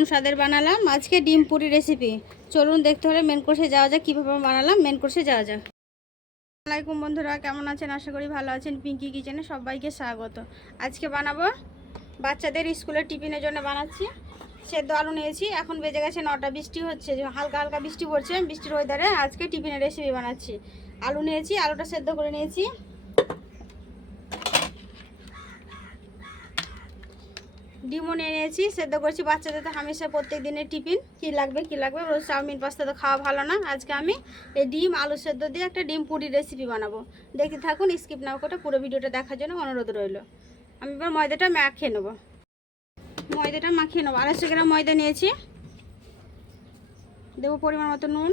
দারুণ স্বাদের বানালাম আজকে ডিম পুরি রেসিপি। চলুন দেখতে হলে মেন কোর্সে যাওয়া যাক। কীভাবে বানালাম মেন কোর্সে যাওয়া যাক। আসসালামু আলাইকুম বন্ধুরা, কেমন আছেন? আশা করি ভালো আছেন। পিঙ্কি কিচেনে সবাইকে স্বাগত। আজকে বানাবো বাচ্চাদের স্কুলের টিফিনের জন্য বানাচ্ছি। সেদ্ধ আলু নিয়েছি, এখন বেজে গেছে 9টা। বৃষ্টি হচ্ছে, হালকা হালকা বৃষ্টি পড়ছে। বৃষ্টির ওয়েদারে আজকে টিফিনের রেসিপি বানাচ্ছি। আলু নিয়েছি, আলুটা সেদ্ধ করে নিয়েছি। ডিমও নিয়ে নিয়েছি, সেদ্ধ করেছি। বাচ্চাদের তো হামেশা প্রত্যেক দিনের টিফিন কী লাগবে রোজ চাউমিন পাস্তা তো খাওয়া ভালো না। আজকে আমি এই ডিম আলু সেদ্ধ দিয়ে একটা ডিম পুরি রেসিপি বানাবো। দেখতে থাকুন, স্কিপ না করে পুরো ভিডিওটা দেখার জন্য অনুরোধ রইল। আমি এবার ময়দাটা মাখিয়ে নেবো। 250 গ্রাম ময়দা নিয়েছি। দেবো পরিমাণ মতো নুন,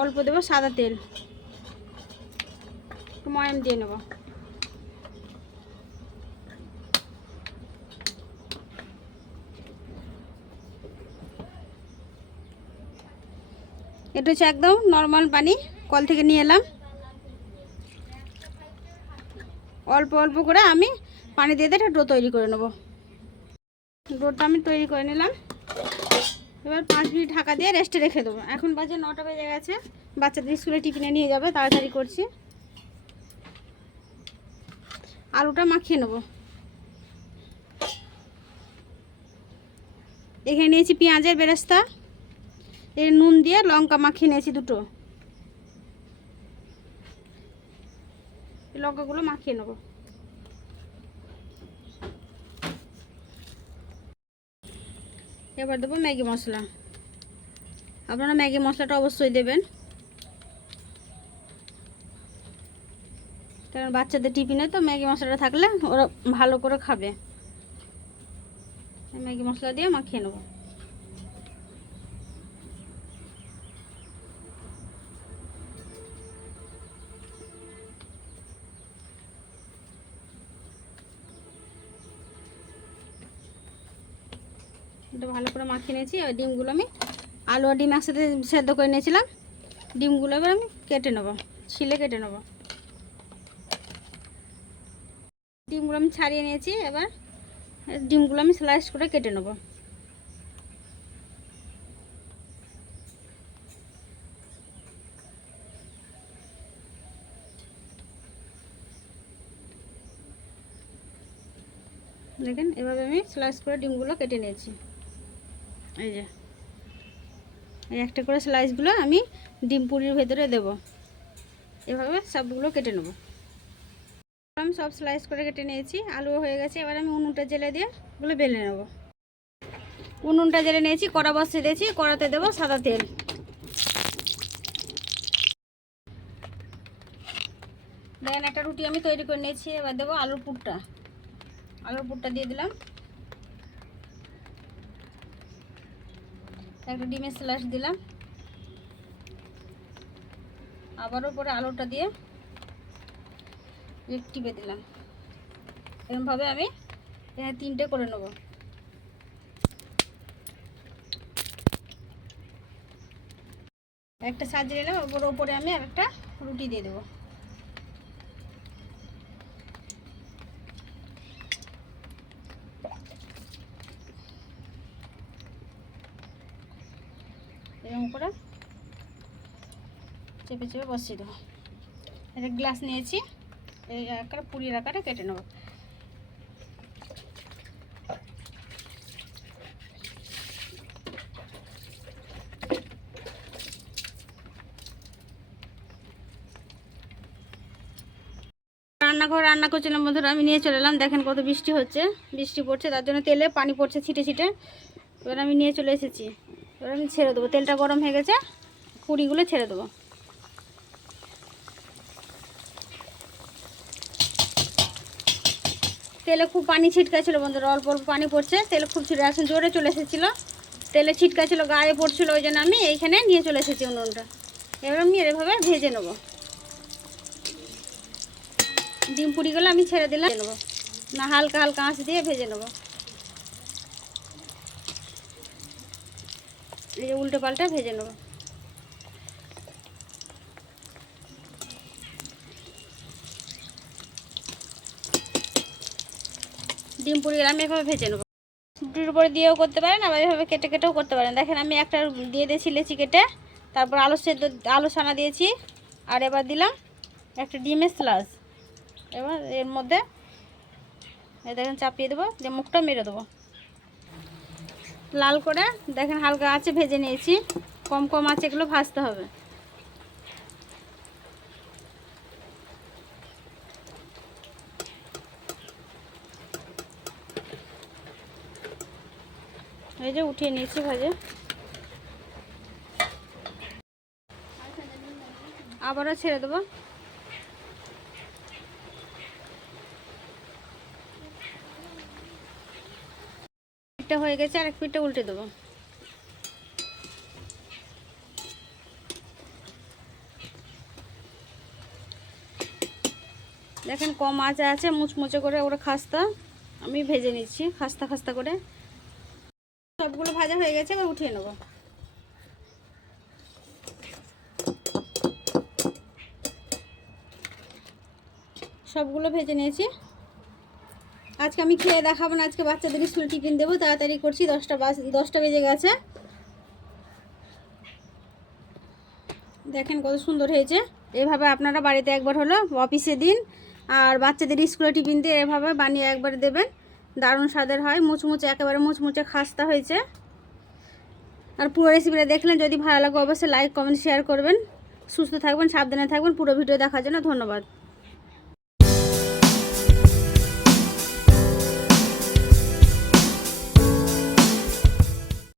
অল্প দেবো সাদা তেল, একটু ময়াম দিয়ে নেবো। এটা হচ্ছে একদম নর্মাল পানি, কল থেকে নিয়ে এলাম। অল্প অল্প করে আমি পানি দিয়ে একটা ডো তৈরি করে নেব। ডোটা আমি তৈরি করে নিলাম। এবার 5 মিনিট ঢাকা দিয়ে রেস্টে রেখে দেবো। এখন বাজে 9টা বেজে গেছে, বাচ্চাদের স্কুলে টিফিনে নিয়ে যাবে, তাড়াতাড়ি করছি। আলুটা মাখিয়ে নেব। এখানে নিয়েছি পেঁয়াজের বেরেস্তা, এর নুন দিয়ে লঙ্কা মাখিয়ে নিয়েছি দুটো। লঙ্কাগুলো মাখিয়ে নেব। এবার দেবো ম্যাগি মশলা। আপনারা ম্যাগি মশলাটা অবশ্যই দেবেন, কারণ বাচ্চাদের টিফিনে তো ম্যাগি মশলাটা থাকলে ওরা ভালো করে খাবে। ম্যাগি মশলা দিয়ে মাখিয়ে নেব। এটা ভালো করে মাখিয়ে নিয়েছি। আর ডিমগুলো আমি আলু আর ডিম একসাথে সেদ্ধ করে নিয়েছিলাম। ডিমগুলো এবার আমি কেটে নেব, ছিলে কেটে নেব। ডিমগুলো আমি ছাড়িয়ে নিয়েছি। এবার ডিমগুলো আমি স্লাইস করে কেটে নেব। দেখেন, এভাবে আমি স্লাইস করে ডিমগুলো কেটে নিয়েছি। এই যে এই একটা করে স্লাইসগুলো আমি ডিম পুরির ভেতরে দেব। এভাবে সবগুলো কেটে নেব। আমি সব স্লাইস করে কেটে নিয়েছি। আলু হয়ে গেছে। এবার আমি উনুনটা জেলে দিয়ে এগুলো বেলে নেব। উনুনটা জেলে নিয়েছি, কড়া বসিয়ে দিয়েছি। কড়াতে দেবো সাদা তেল। দেখেন, একটা রুটি আমি তৈরি করে নিয়েছি। এবার দেবো আলুর পুরটা। আলুর পুরটা দিয়ে দিলাম। একটা ডিমের স্লাইস দিলাম। আবারও পরে আলুটা দিয়ে টিপে দিলাম। এরকমভাবে আমি 3টে করে নেব। একটা সাজিয়ে নিলাম। ওপরে আমি একটা রুটি দিয়ে দেবো। এরকম করে চেপে চেপে বসিয়ে দেবো। একটা গ্লাস নিয়েছি, এই একটা পুরির আকারে কেটে নেব। রান্না করছিলাম বন্ধুরা, আমি নিয়ে চলে এলাম। দেখেন কত বৃষ্টি হচ্ছে, বৃষ্টি পড়ছে, তার জন্য তেলে পানি পড়ছে ছিটে ছিটে। এবার আমি নিয়ে চলে এসেছি। এবার আমি ছেড়ে দেবো। তেলটা গরম হয়ে গেছে, পুরিগুলো ছেড়ে দেবো। তেলে খুব পানি ছিটকাছিল বন্ধুরা, অল্প অল্প পানি পড়ছে। তেলে খুব ছিটে এখন জোরে চলে এসেছিলো। তেলে ছিটকাছিল, গায়ে পড়ছিল, ওই জন্য আমি এইখানে নিয়ে চলে এসেছি উনুনটা। এবার আমি এভাবে ভেজে নেব। ডিম পুরিগুলো আমি ছেড়ে দিলাম, নেবো না, হালকা হালকা আঁচ দিয়ে ভেজে নেব। এই যে উল্টে পাল্টে ভেজে নেব। ডিম পুরি আমি এভাবে ভেজে নেবো। রুটির উপরে দিয়েও করতে পারেন, আবার এভাবে কেটে কেটেও করতে পারেন। দেখেন আমি একটা দিয়ে দিয়েছি লেচি কেটে, তারপর আলু ছানা দিয়েছি, আর এবার দিলাম একটা ডিমের স্লাস। এবার এর মধ্যে দেখেন চাপিয়ে দেবো, যে মুখটা মেরে দেবো। লাল করে দেখেন হালকা আঁচে ভেজে নিয়েছি। কম কম আঁচে এগুলো ভাজতে হবে। এই যে উঠিয়ে নিয়েছি ভাজে। আবারও ছেড়ে দেবো। পিঠটা হয়ে গেছে, আর এক পিঠটা উল্টে দেবো। দেখেন কম আঁচে আছে, মুচমুচে করে ওরা খাস্তা আমি ভেজে নিচ্ছি, খাস্তা খাস্তা করে। সবগুলো ভাজা হয়ে গেছে, এবার উঠিয়ে নেবো। সবগুলো ভেজে নিয়েছি। আজকে আমি খেয়ে দেখাবো না, আজকে বাচ্চাদের স্কুল টিফিন দেবো, তাড়াতাড়ি করছি। 10টা বেজে গেছে। দেখেন কত সুন্দর হয়েছে। এভাবে আপনারা বাড়িতে একবার হলো অফিসে দিন, আর বাচ্চাদের স্কুলে টিফিন দিয়ে এভাবে বানিয়ে একবার দেবেন। দারুণ স্বাদের হয়, মুচমুচে, একেবারে মুচমুচে খাস্তা হয়েছে। আর পুরো রেসিপিটা দেখলেন, যদি ভালো লাগে অবশ্যই লাইক কমেন্ট শেয়ার করবেন। সুস্থ থাকবেন, সাবধানে থাকবেন। পুরো ভিডিও দেখার জন্য ধন্যবাদ।